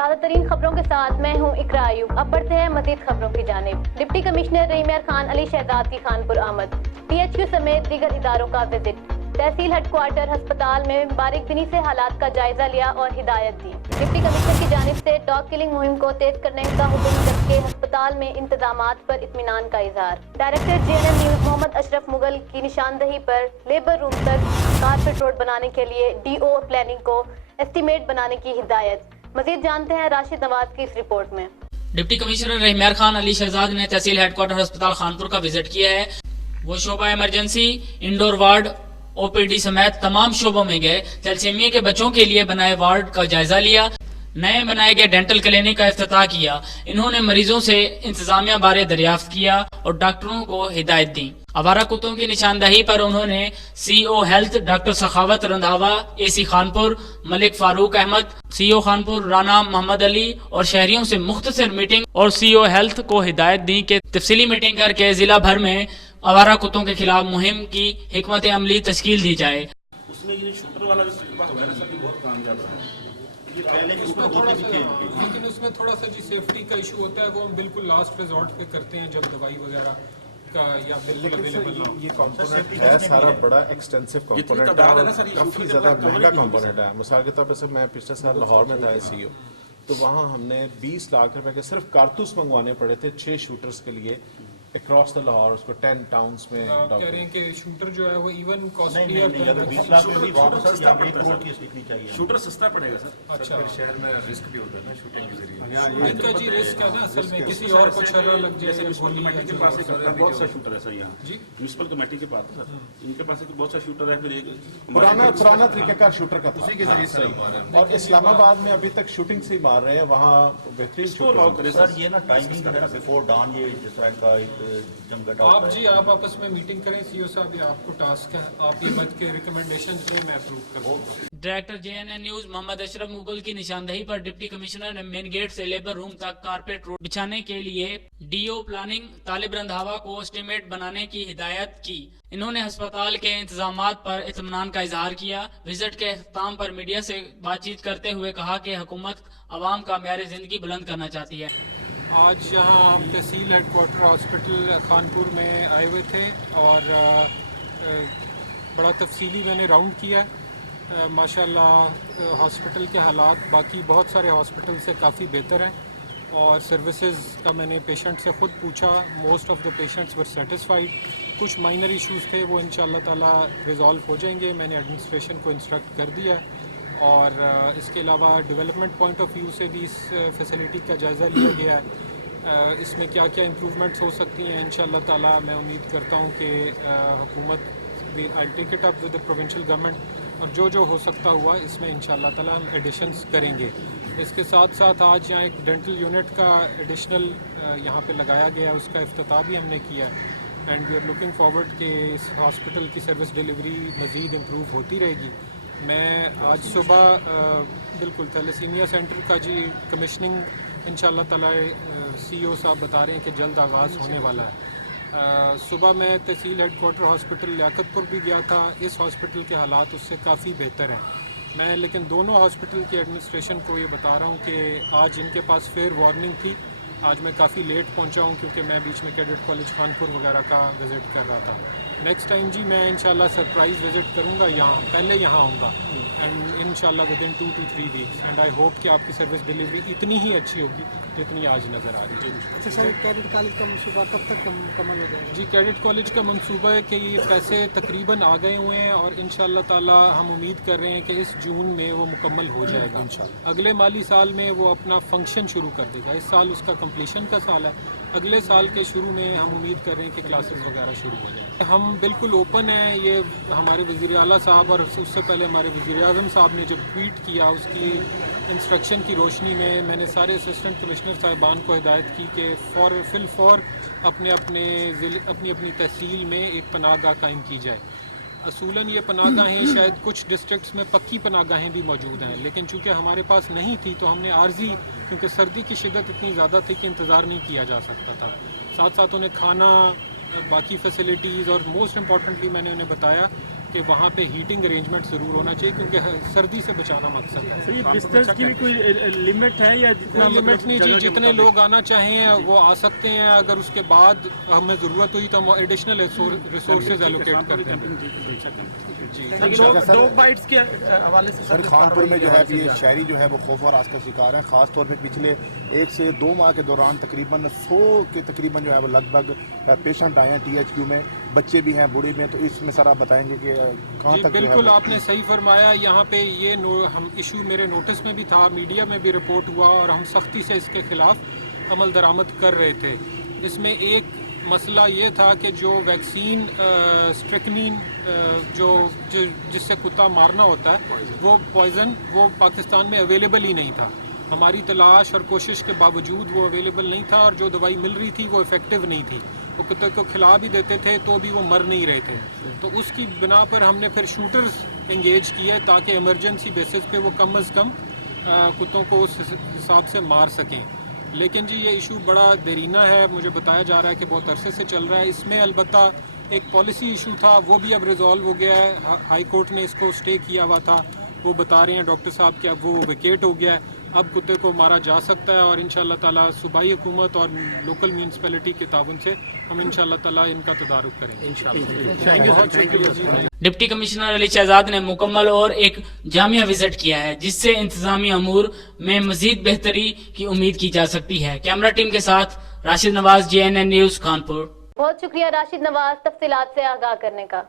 تازہ ترین خبروں کے ساتھ میں ہوں اقرا ایوب۔ اب بڑھتے ہیں مزید خبروں کی جانب۔ ڈپٹی کمشنر رحیمیار خان علی شہزاد کی خانپور آمد، PHQ سمیت دیگر اداروں کا وزٹ، تحصیل ہیڈ کوارٹر ہسپتال میں باریک بینی سے حالات کا جائزہ لیا اور ہدایت دی۔ ڈپٹی کمشنر کی جانب سے ڈاگ کلنگ مہم کو تیز کرنے کا حکم، جبکہ ہسپتال میں انتظامات پر اطمینان کا اظہار۔ ڈائریکٹر JNN نیوز محمد اشرف مغل کی نشاندہی پر لیبر روم تک کارپیٹ روڈ بنانے کے لیے DO پلاننگ کو ایسٹیمیٹ بنانے کی ہدایت۔ مزید جانتے ہیں راشد نواز کی اس رپورٹ میں۔ ڈپٹی کمشنر رحیمیار خان علی شہزاد نے تحصیل ہیڈ کوارٹر ہسپتال خانپور کا وزٹ کیا ہے۔ وہ شعبہ ایمرجنسی، انڈور وارڈ، OPD سمیت تمام شعبوں میں گئے، تھیلسیمیا کے بچوں کے لیے بنائے وارڈ کا جائزہ لیا، نئے بنائے گئے ڈینٹل کلینک کا افتتاح کیا۔ انہوں نے مریضوں سے انتظامیہ بارے دریافت کیا اور ڈاکٹروں کو ہدایت دی۔ آوارہ کتوں کی نشاندہی پر انہوں نے CO ہیلتھ ڈاکٹر سخاوت رندھاوا، AC خانپور ملک فاروق احمد، CO خانپور رانا محمد علی اور شہریوں سے مختصر میٹنگ اور CO ہیلتھ کو ہدایت دی کہ تفصیلی میٹنگ کر کے ضلع بھر میں آوارہ کتوں کے خلاف مہم کی حکمت عملی تشکیل دی جائے۔ اس میں یہ شوٹر والا وغیرہ سب بہت کامیاب رہا ہے۔ یہ پہلے اس میں تھوڑا سا، لیکن اس میں تھوڑا سا جی سیفٹی کا ایشو ہوتا ہے، وہ ہم بالکل لاسٹ ریزورٹ پہ کرتے ہیں جب دوائی وغیرہ کا یا بالکل اویلیبل نہ ہو۔ یہ کمپوننٹ ہے سارا بڑا ایکسٹینسو کمپوننٹ ہے اور کافی زیادہ مہنگا کمپوننٹ ہے۔ مثال کے طور پر میں پچھلے سال لاہور میں تھا CO، تو وہاں ہم نے 20 لاکھ روپے کے صرف کارتوس منگوانے پڑے تھے 6 شوٹرز کے لیے اکراس دا لاہور، اس کو 10 ٹاؤنز میں۔ کہہ رہے ہیں کہ شوٹر جو ہے وہ ایون کاسٹلی ہے۔ 20 لاکھ میں بھی وہاں پر 1 کروڑ کی سیکھنی چاہیے۔ شوٹر سستا پڑے گا سر۔ اچھا، شہر میں رسک بھی ہوتا ہے نا شوٹنگ کے ذریعے۔ ان کا جی رسک ہے نا اصل میں، کسی اور کو چھرا لگ جائے یا گولی کمیٹی کے پاس بہت سا شوٹر ہے سر یہاں جی، میونسپل کمیٹی کے پاس سر، ان کے پاس بہت سا شوٹر ہے۔ پھر ایک پرانا طریقہ کار شوٹر کا تھا، اور اسلام آباد میں ابھی تک شوٹنگ سے ہی مار رہے ہیں، وہاں بہترین شوٹر۔ سر یہ نا ٹائمنگ ہے نا بیفور ڈان، یہ جس طرح کا ایک جنگٹ آپ جی آپ آپس میں میٹنگ کریں CO صاحب، یہ آپ کو ٹاسک ہے، آپ یہ بچ کے ریکمنڈیشنز دیں، میں اپروو کروں گا۔ ڈائریکٹر JNN نیوز محمد اشرف مغل کی نشاندہی پر ڈپٹی کمشنر نے مین گیٹ سے لیبر روم تک کارپیٹ روڈ بچھانے کے لیے DO پلاننگ طالب رندھاوا کو اسٹیمیٹ بنانے کی ہدایت کی۔ انہوں نے ہسپتال کے انتظامات پر اطمینان کا اظہار کیا۔ وزٹ کے اختتام پر میڈیا سے بات چیت کرتے ہوئے کہا کہ حکومت عوام کا معیار زندگی بلند کرنا چاہتی ہے۔ آج یہاں ہم تحصیل ہیڈ کوارٹر ہاسپٹل خانپور میں آئے ہوئے تھے اور بڑا تفصیلی میں نے راؤنڈ کیا۔ ماشاءاللہ ہاسپٹل کے حالات باقی بہت سارے ہاسپٹل سے کافی بہتر ہیں، اور سروسز کا میں نے پیشنٹ سے خود پوچھا، most of the patients were satisfied. کچھ مائنر ایشوز تھے وہ انشاءاللہ تعالیٰ ریزالو ہو جائیں گے، میں نے ایڈمنسٹریشن کو انسٹرکٹ کر دیا ہے۔ اور اس کے علاوہ ڈیولپمنٹ پوائنٹ آف ویو سے بھی اس فیسلٹی کا جائزہ لیا گیا ہے، اس میں کیا کیا امپرومنٹس ہو سکتی ہیں۔ انشاءاللہ تعالیٰ میں امید کرتا ہوں کہ حکومت I take it up with the provincial government, اور جو جو ہو سکتا ہوا اس میں انشاءاللہ تعالیٰ ہم ایڈیشنز کریں گے۔ اس کے ساتھ ساتھ آج یہاں ایک ڈینٹل یونٹ کا ایڈیشنل یہاں پہ لگایا گیا، اس کا افتتاح بھی ہم نے کیا ہے، and we are looking forward کہ اس ہاسپٹل کی سروس ڈیلیوری مزید امپروو ہوتی رہے گی۔ میں آج صبح بالکل تھیلیسیمیا سینٹر کا جی کمیشننگ انشاءاللہ تعالیٰ CO صاحب بتا رہے ہیں کہ جلد آغاز ہونے والا ہے۔ صبح میں تحصیل ہیڈ کوارٹر ہاسپٹل لیاقت پور بھی گیا تھا، اس ہاسپٹل کے حالات اس سے کافی بہتر ہیں۔ میں لیکن دونوں ہاسپٹل کی ایڈمنسٹریشن کو یہ بتا رہا ہوں کہ آج ان کے پاس فیئر وارننگ تھی، آج میں کافی لیٹ پہنچا ہوں کیونکہ میں بیچ میں کیڈٹ کالج خانپور وغیرہ کا وزٹ کر رہا تھا۔ نیکسٹ ٹائم جی میں انشاءاللہ سرپرائز وزٹ کروں گا، یہاں پہلے یہاں آؤں گا، اینڈ انشاءاللہ ودن 2 to 3 weeks، and I hope کہ آپ کی سروس ڈیلیوری اتنی ہی اچھی ہوگی جتنی آج نظر آ رہی ہے۔ اچھا سر، کیڈٹ کالج کا منصوبہ کب تک مکمل ہو جائے گا؟ جی کیڈٹ کالج کا منصوبہ ہے کہ یہ پیسے تقریباً آ گئے ہوئے ہیں، اور انشاءاللہ تعالیٰ ہم امید کر رہے ہیں کہ اس جون میں وہ مکمل ہو جائے گا۔ اگلے مالی سال میں وہ اپنا فنکشن شروع کر دے گا، اس سال اس کا کمپلیشن کا سال ہے، اگلے سال کے شروع میں ہم امید کر رہے ہیں کہ کلاسز وغیرہ شروع ہو جائیں۔ ہم بالکل اوپن ہیں، یہ ہمارے وزیر اعلیٰ صاحب اور اس سے پہلے ہمارے وزیر اعظم صاحب نے جب ٹویٹ کیا، اس کی انسٹرکشن کی روشنی میں نے سارے اسسٹنٹ کمشنر صاحبان کو ہدایت کی کہ فی الفور اپنی تحصیل میں ایک پناہ گاہ قائم کی جائے۔ اصولاً یہ پناہ گاہیں شاید کچھ ڈسٹرکٹس میں پکی پناہ گاہیں بھی موجود ہیں، لیکن چونکہ ہمارے پاس نہیں تھی تو ہم نے عارضی، کیونکہ سردی کی شدت اتنی زیادہ تھی کہ انتظار نہیں کیا جا سکتا تھا، ساتھ ساتھ انہیں کھانا، باقی فیسلٹیز، اور موسٹ امپورٹنٹلی میں نے انہیں بتایا کہ وہاں پہ ہیٹنگ ارینجمنٹ ضرور ہونا چاہیے کیونکہ سردی سے بچانا مقصد ہے. ڈسٹینس کی بھی کوئی لمٹ ہے یا جتنا کوئی لمٹ نہیں جی, جتنے لوگ آنا چاہیں وہ آ سکتے ہیں. اگر اس کے بعد ہمیں ضرورت ہوئی تو ہم ایڈیشنل ریسورسز ایلوکیٹ کرتے ہیں. ڈوگ بائٹس کے حوالے سے سر خانپور میں جو ہے یہ شہری جو ہے وہ خوف و ہراس کا شکار ہیں, خاص طور پہ پچھلے 1 سے 2 ماہ کے دوران تقریباً 100 کے تقریباً جو ہے وہ لگ بھگ پیشنٹ آئے ہیں THQ میں, بچے بھی ہیں بوڑھے بھی ہیں. تو اس میں سر آپ بتائیں گے کہ کہاں تک بالکل آپ نے صحیح فرمایا. یہاں پہ یہ ہم ایشو میرے نوٹس میں بھی تھا, میڈیا میں بھی رپورٹ ہوا اور ہم سختی سے اس کے خلاف عمل درآمد کر رہے تھے. اس میں ایک مسئلہ یہ تھا کہ جو ویکسین اسٹرکنین جس سے کتا مارنا ہوتا ہے وہ پوائزن وہ پاکستان میں اویلیبل ہی نہیں تھا. ہماری تلاش اور کوشش کے باوجود وہ اویلیبل نہیں تھا اور جو دوائی مل رہی تھی وہ ایفیکٹو نہیں تھی. وہ کتے کو کھلا بھی دیتے تھے تو بھی وہ مر نہیں رہے تھے. تو اس کی بنا پر ہم نے پھر شوٹرز انگیج کیے تاکہ ایمرجنسی بیسس پہ وہ کم از کم کتوں کو اس حساب سے مار سکیں. لیکن جی یہ ایشو بڑا دیرینہ ہے, مجھے بتایا جا رہا ہے کہ بہت عرصے سے چل رہا ہے. اس میں البتہ ایک پالیسی ایشو تھا وہ بھی اب ریزالو ہو گیا ہے. ہائی کورٹ نے اس کو اسٹے کیا ہوا تھا. وہ بتا رہے ہیں ڈاکٹر صاحب کہ اب وہ ویکیٹ ہو گیا ہے, اب کتے کو مارا جا سکتا ہے. اور انشاءاللہ تعالیٰ صوبائی حکومت اور لوکل میونسپلٹی کے تعاون سے ہم انشاءاللہ تعالیٰ ان کا تدارک کریں گے. بہت شکریہ جی. ڈپٹی کمشنر علی شہزاد نے مکمل اور ایک جامع وزٹ کیا ہے جس سے انتظامی امور میں مزید بہتری کی امید کی جا سکتی ہے. کیمرہ ٹیم کے ساتھ راشد نواز, JNN نیوز, کانپور. بہت شکریہ راشد نواز تفصیلات سے آگاہ کرنے کا.